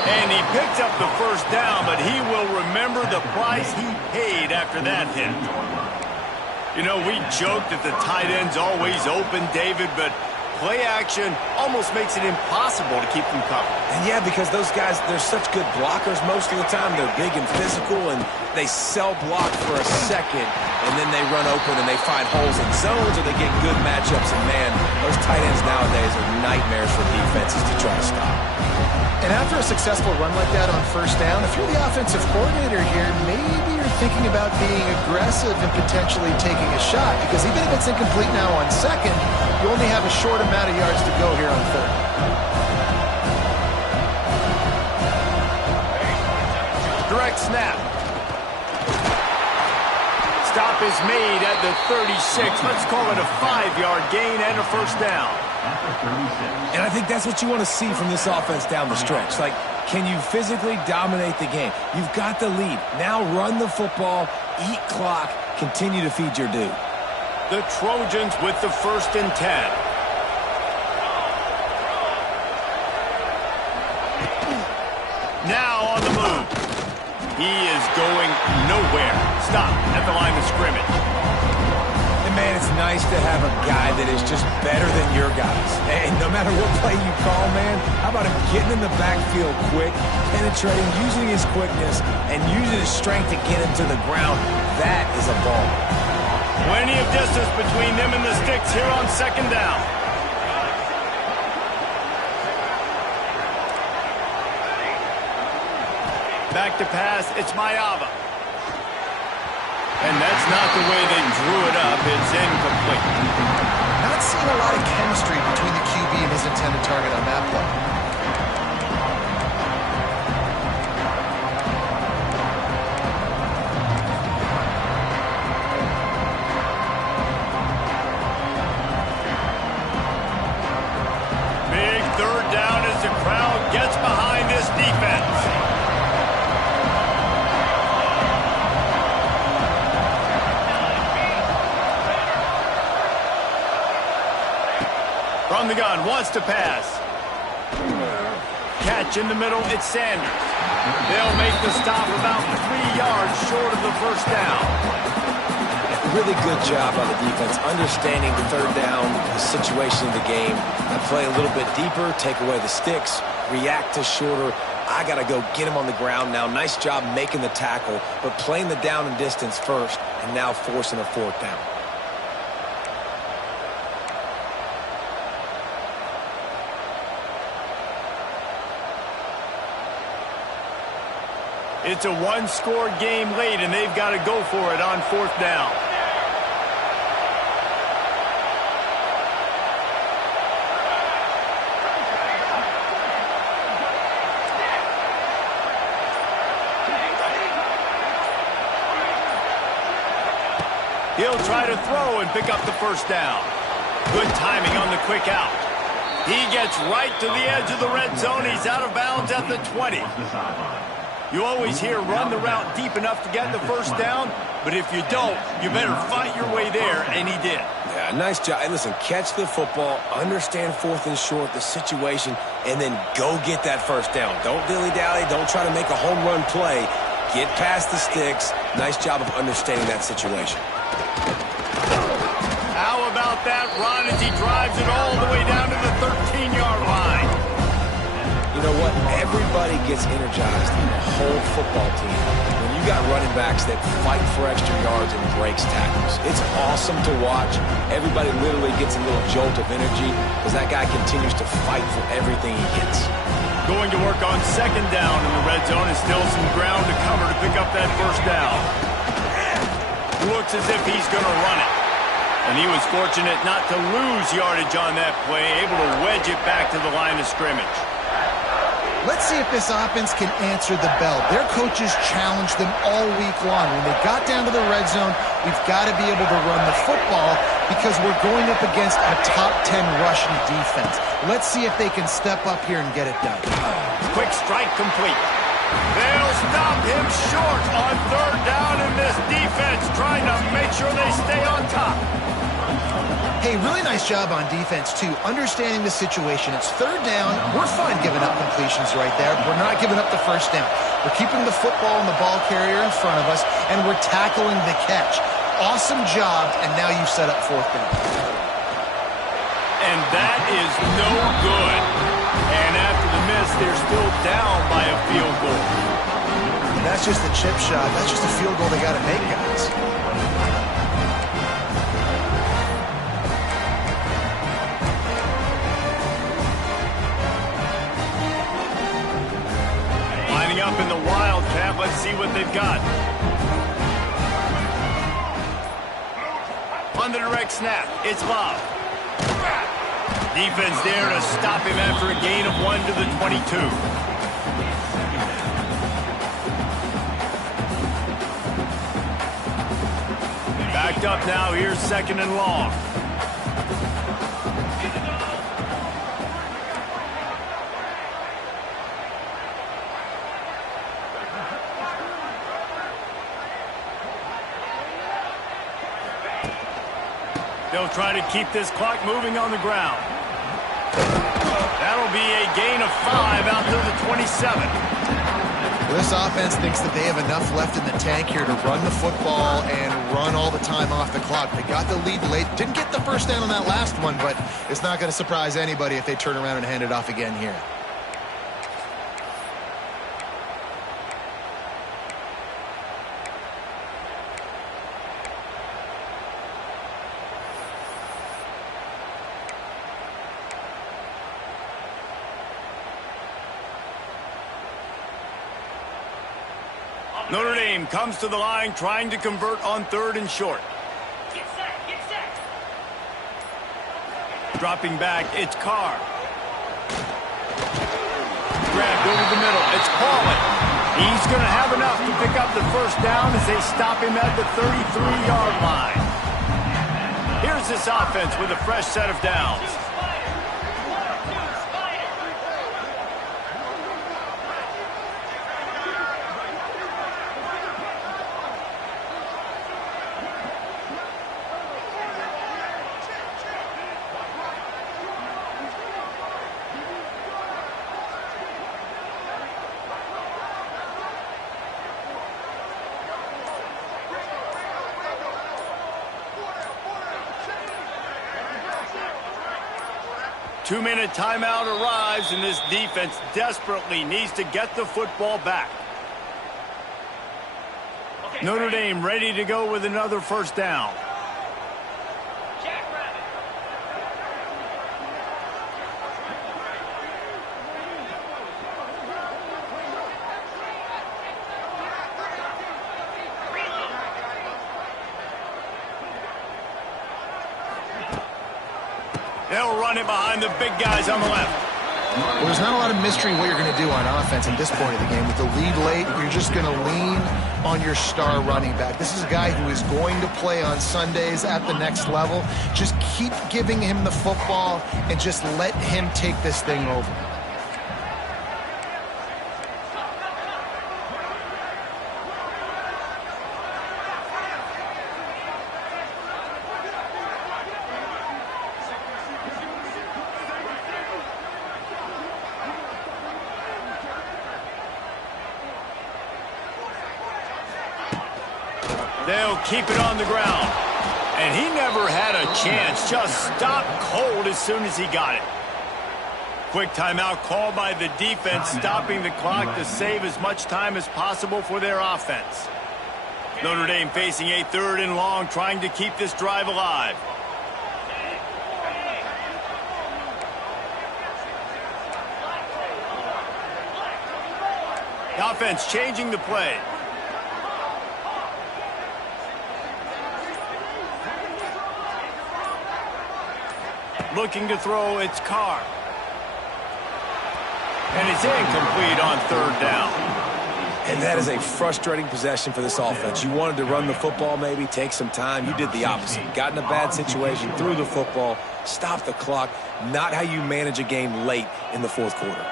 And he picked up the first down, but he will remember the price he paid after that hit. You know, we joked that the tight end's always open, David, but play action almost makes it impossible to keep them covered. And yeah, because those guys, they're such good blockers most of the time. They're big and physical, and they sell block for a second, and then they run open and they find holes in zones, or they get good matchups. And man, those tight ends nowadays are nightmares for defenses to try to stop. And after a successful run like that on first down, if you're the offensive coordinator here, maybe you're thinking about being aggressive and potentially taking a shot, because even if it's incomplete now on second, you only have a short amount of yards to go here on third. Direct snap. Stop is made at the 36. Let's call it a 5-yard gain and a first down. And I think that's what you want to see from this offense down the stretch. Like, can you physically dominate the game? You've got the lead. Now run the football, eat clock, continue to feed your dude. The Trojans with the 1st and 10. Now on the move. He is going nowhere. Stop at the line of scrimmage. And man, it's nice to have a guy that is just better than your guys. And no matter what play you call, man, how about him getting in the backfield quick, penetrating, using his quickness, and using his strength to get him to the ground? That is a ball. Plenty of distance between them and the sticks here on second down. Back to pass, it's Mayava. And that's not the way they drew it up. It's incomplete. Not seeing a lot of chemistry between the QB and his intended target on that play. Big third down as the crowd gets behind this defense. From the gun, wants to pass. Catch in the middle, it's Sanders. They'll make the stop about 3 yards short of the first down. Really good job by the defense, understanding the third down, the situation of the game. I play a little bit deeper, take away the sticks, react to shorter. I got to go get him on the ground now. Nice job making the tackle, but playing the down and distance first, and now forcing a 4th down. It's a one-score game late, and they've got to go for it on 4th down. He'll try to throw and pick up the first down. Good timing on the quick out. He gets right to the edge of the red zone. He's out of bounds at the 20. You always hear run the route deep enough to get the first down, but if you don't, you better fight your way there, and he did. Yeah, nice job. Hey, listen, catch the football, understand 4th and short, the situation, and then go get that first down. Don't dilly-dally. Don't try to make a home run play. Get past the sticks. Nice job of understanding that situation. How about that run as he drives it all the way down to the 13-yard line? You know what? Everybody gets energized in the whole football team when you got running backs that fight for extra yards and breaks tackles. It's awesome to watch. Everybody literally gets a little jolt of energy because that guy continues to fight for everything he gets. Going to work on second down in the red zone, and still some ground to cover to pick up that first down. Looks as if he's going to run it. And he was fortunate not to lose yardage on that play, able to wedge it back to the line of scrimmage. Let's see if this offense can answer the bell. Their coaches challenged them all week long. When they got down to the red zone, we've got to be able to run the football. because we're going up against a top 10 rushing defense. Let's see if they can step up here and get it done. Quick strike complete. They'll stop him short on third down, and this defense trying to make sure they stay on top. Hey, really nice job on defense, too. Understanding the situation. It's third down. We're fine giving up completions right there. We're not giving up the first down. We're keeping the football and the ball carrier in front of us, and we're tackling the catch. Awesome job, and now you've set up fourth down. And that is no good. And after the miss, they're still down by a field goal. That's just a chip shot. That's just a field goal they got to make, guys. Lining up in the Wildcat. Let's see what they've got. On the direct snap, it's Love. Defense there to stop him after a gain of 1 to the 22. Backed up now, here's second and long. They'll try to keep this clock moving on the ground. That'll be a gain of 5 out to the 27. This offense thinks that they have enough left in the tank here to run the football and run all the time off the clock. They got the lead late. Didn't get the first down on that last one, but it's not going to surprise anybody if they turn around and hand it off again here. Notre Dame comes to the line trying to convert on third and short. Get set, get set. Dropping back, it's Carr. Grabbed over the middle, it's Paulin. He's going to have enough to pick up the first down as they stop him at the 33-yard line. Here's this offense with a fresh set of downs. Two-minute timeout arrives, and this defense desperately needs to get the football back. Notre Dame ready to go with another first down. They'll run it behind the big guys on the left. Well, there's not a lot of mystery what you're going to do on offense at this point of the game. With the lead late, you're just going to lean on your star running back. This is a guy who is going to play on Sundays at the next level. Just keep giving him the football and just let him take this thing over. They'll keep it on the ground. And he never had a chance. Just stopped cold as soon as he got it. Quick timeout called by the defense, stopping the clock to save as much time as possible for their offense. Notre Dame facing a third and long, trying to keep this drive alive. The offense changing the play. Looking to throw, it's Carr. And it's incomplete on third down. And that is a frustrating possession for this offense. You wanted to run the football maybe, take some time. You did the opposite. Got in a bad situation, threw the football, stopped the clock. Not how you manage a game late in the fourth quarter.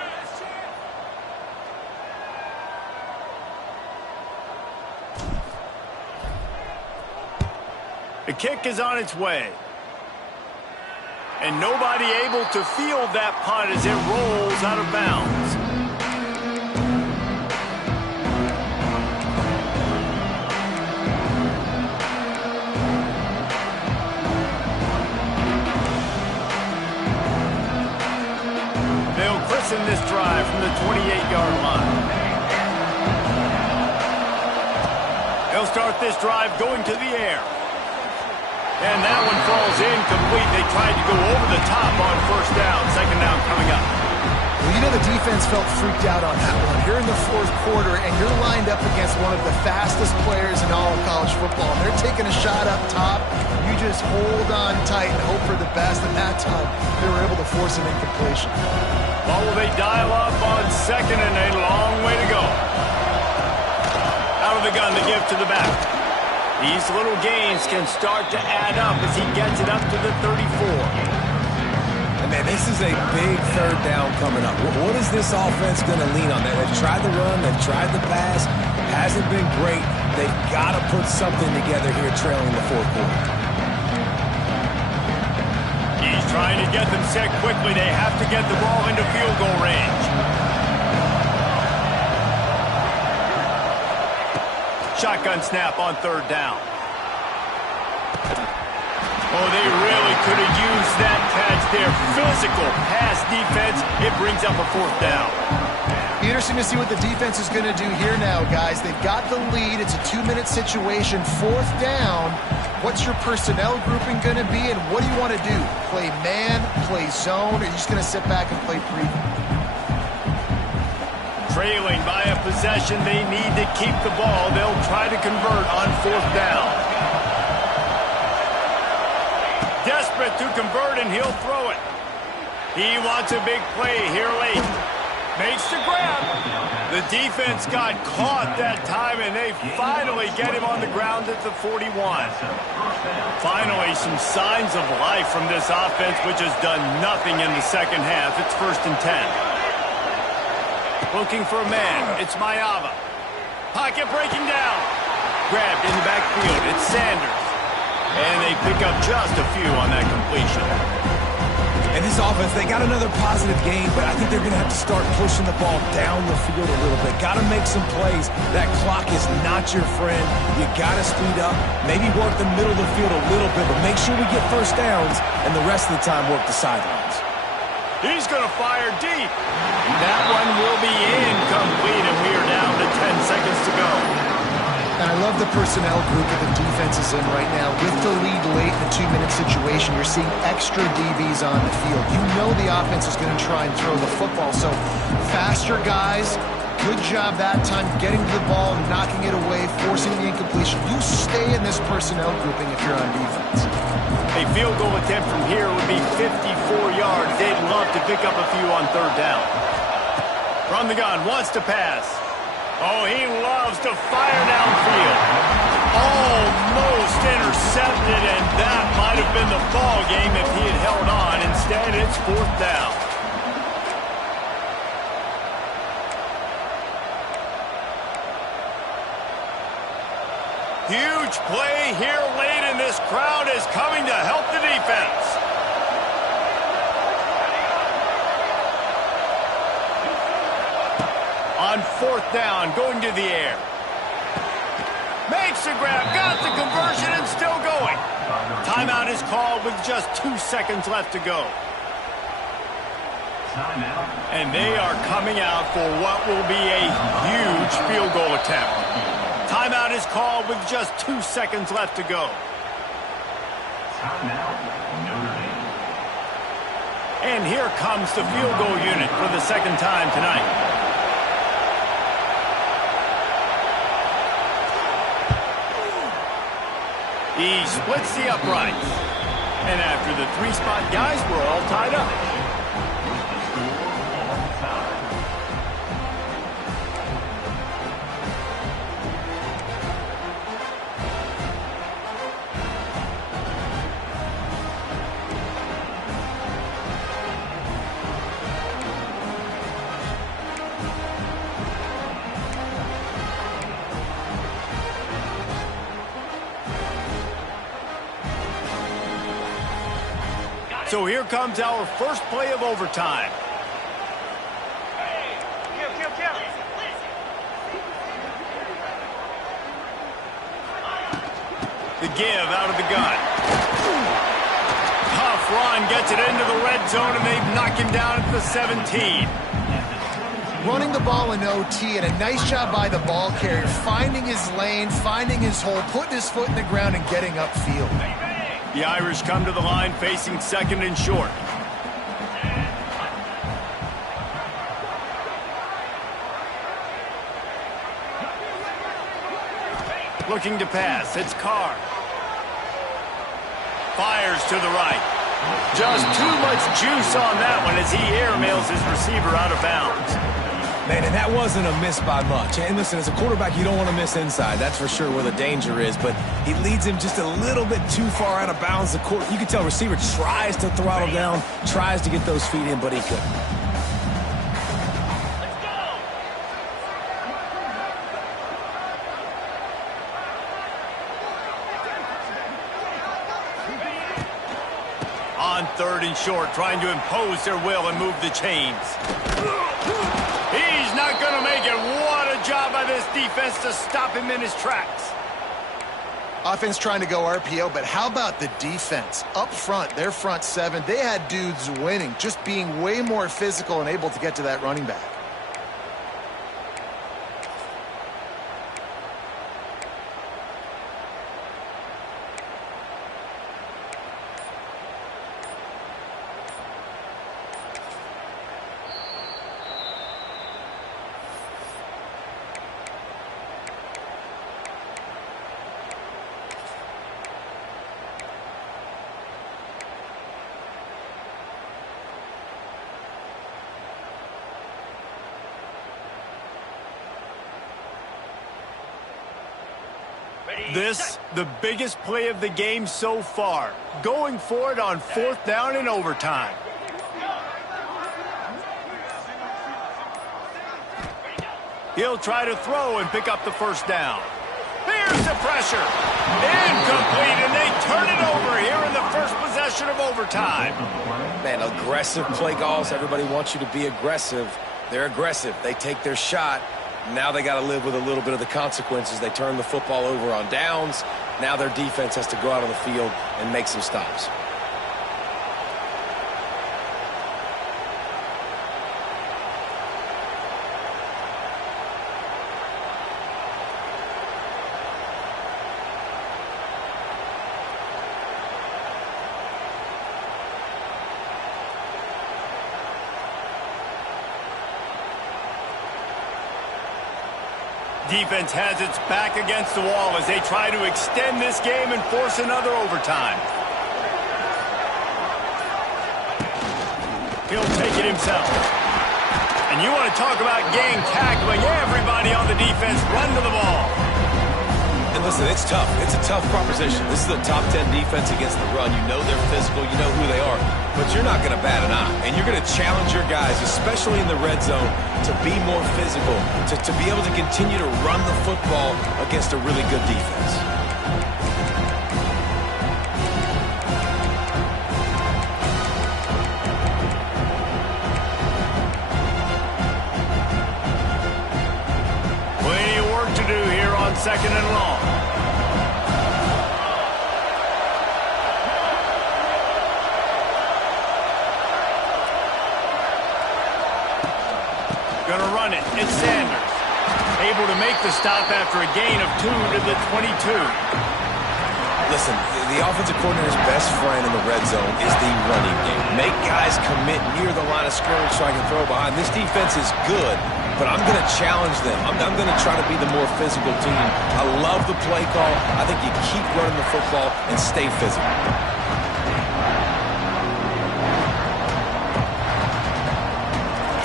The kick is on its way. And nobody able to field that punt as it rolls out of bounds. They'll christen this drive from the 28-yard line. They'll start this drive going to the air. And that one falls incomplete. They tried to go over the top on first down. Second down coming up. Well, you know the defense felt freaked out on that one. You're in the fourth quarter, and you're lined up against one of the fastest players in all of college football. And they're taking a shot up top. You just hold on tight and hope for the best. And that time, they were able to force an incompletion. Well, will they dial up on second and a long way to go? Out of the gun to give to the back. These little gains can start to add up as he gets it up to the 34. And man, this is a big third down coming up. What is this offense going to lean on? They've tried the run, they've tried the pass. Hasn't been great. They've got to put something together here trailing the fourth quarter. He's trying to get them set quickly. They have to get the ball into field goal range. Shotgun snap on third down. Oh, they really could have used that catch there. Physical pass defense. It brings up a fourth down. Be interesting to see what the defense is going to do here now, guys. They've got the lead. It's a 2-minute situation. Fourth down. What's your personnel grouping going to be, and what do you want to do? Play man, play zone, or are you just going to sit back and play preview? Trailing by a possession, they need to keep the ball. They'll try to convert on fourth down. Desperate to convert, and he'll throw it. He wants a big play here late. Makes the grab. The defense got caught that time, and they finally get him on the ground at the 41. Finally, some signs of life from this offense, which has done nothing in the second half. It's 1st and 10. Looking for a man. It's Mayava. Pocket breaking down. Grabbed in the backfield. It's Sanders. And they pick up just a few on that completion. And this offense, they got another positive game, but I think they're going to have to start pushing the ball down the field a little bit. Got to make some plays. That clock is not your friend. You got to speed up. Maybe work the middle of the field a little bit, but make sure we get first downs, and the rest of the time work the sidelines. He's going to fire deep. That one will be incomplete, and we are down to 10 seconds to go. And I love the personnel group that the defense is in right now. With the lead late in the 2-minute situation, you're seeing extra DBs on the field. You know the offense is going to try and throw the football. So faster guys, good job that time getting to the ball, knocking it away, forcing the incompletion. You stay in this personnel grouping if you're on defense. A field goal attempt from here would be 54 yards. They'd love to pick up a few on third down. From the gun, wants to pass. Oh, he loves to fire downfield. Almost intercepted, and that might have been the ball game if he had held on. Instead, it's fourth down. Huge play here late, and this crowd is coming to help the defense. On fourth down, going to the air. Makes the grab, got the conversion, and still going. Timeout is called with just 2 seconds left to go. And they are coming out for what will be a huge field goal attempt. Timeout is called with just 2 seconds left to go. And here comes the field goal unit for the second time tonight. He splits the uprights. And after the three-spot guys, we're all tied up. So here comes our first play of overtime. The give out of the gun. Tough run gets it into the red zone, and they've knocked him down at the 17. Running the ball in OT, and a nice job by the ball carrier, finding his lane, finding his hole, putting his foot in the ground, and getting upfield. The Irish come to the line facing second and short. Looking to pass, it's Carr. Fires to the right. Just too much juice on that one as he airmails his receiver out of bounds. Man, and that wasn't a miss by much. And listen, as a quarterback, you don't want to miss inside. That's for sure where the danger is. But he leads him just a little bit too far out of bounds. You can tell receiver tries to throttle down, tries to get those feet in, but he couldn't. On third and short, trying to impose their will and move the chains. He's not going to make it. What a job by this defense to stop him in his tracks. Offense trying to go RPO, but how about the defense? Up front, their front seven, they had dudes winning, just being way more physical and able to get to that running back. This, the biggest play of the game so far. Going for it on fourth down in overtime. He'll try to throw and pick up the first down. Here's the pressure. Incomplete, and they turn it over here in the first possession of overtime. Man, aggressive play calls. Everybody wants you to be aggressive. They're aggressive. They take their shot. Now they got to live with a little bit of the consequences. They turn the football over on downs. Now their defense has to go out on the field and make some stops. Defense has its back against the wall as they try to extend this game and force another overtime. He'll take it himself. And you want to talk about gang tackling. Everybody on the defense run to the ball. And listen, it's tough. It's a tough proposition. This is a top 10 defense against the run. You know they're physical. You know who they are. But you're not going to bat an eye. And you're going to challenge your guys, especially in the red zone, to be more physical, to be able to continue to run the football against a really good defense. Plenty of work to do here on second and long. Going to run it. It's Sanders. Able to make the stop after a gain of 2 to the 22. Listen, the offensive coordinator's best friend in the red zone is the running game. Make guys commit near the line of scrimmage so I can throw behind. This defense is good, but I'm going to challenge them. I'm going to try to be the more physical team. I love the play call. I think you keep running the football and stay physical.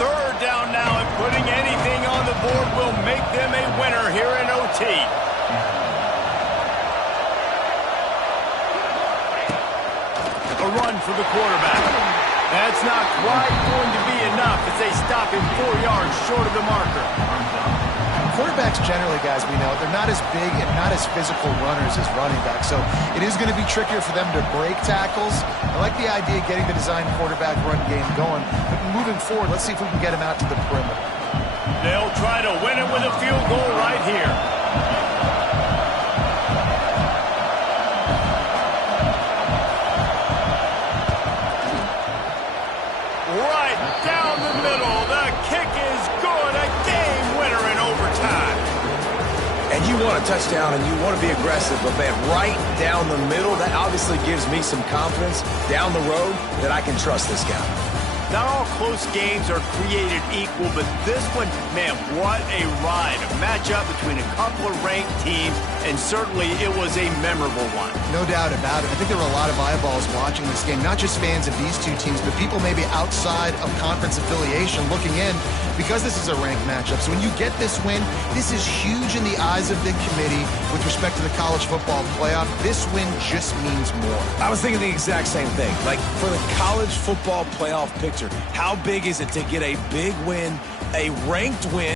Third down now, and putting anything on the board will make them a winner here in OT. A run for the quarterback. That's not quite going to be enough as they stop him 4 yards short of the marker. quarterbacks generally, guys, we know, they're not as big and not as physical runners as running backs. So it is going to be trickier for them to break tackles. I like the idea of getting the design quarterback run game going. But moving forward, let's see if we can get him out to the perimeter. They'll try to win it with a field goal right here. Right down the middle. The kick is good. A game winner in overtime. And you want a touchdown and you want to be aggressive, but man, right down the middle, that obviously gives me some confidence down the road that I can trust this guy. Not all close games are created equal, but this one, man, what a ride. A matchup between a couple of ranked teams, and certainly it was a memorable one. No doubt about it. I think there were a lot of eyeballs watching this game, not just fans of these two teams, but people maybe outside of conference affiliation looking in because this is a ranked matchup. So when you get this win, this is huge in the eyes of the committee with respect to the college football playoff. This win just means more. I was thinking the exact same thing. Like, for the college football playoff picture, how big is it to get a big win, a ranked win?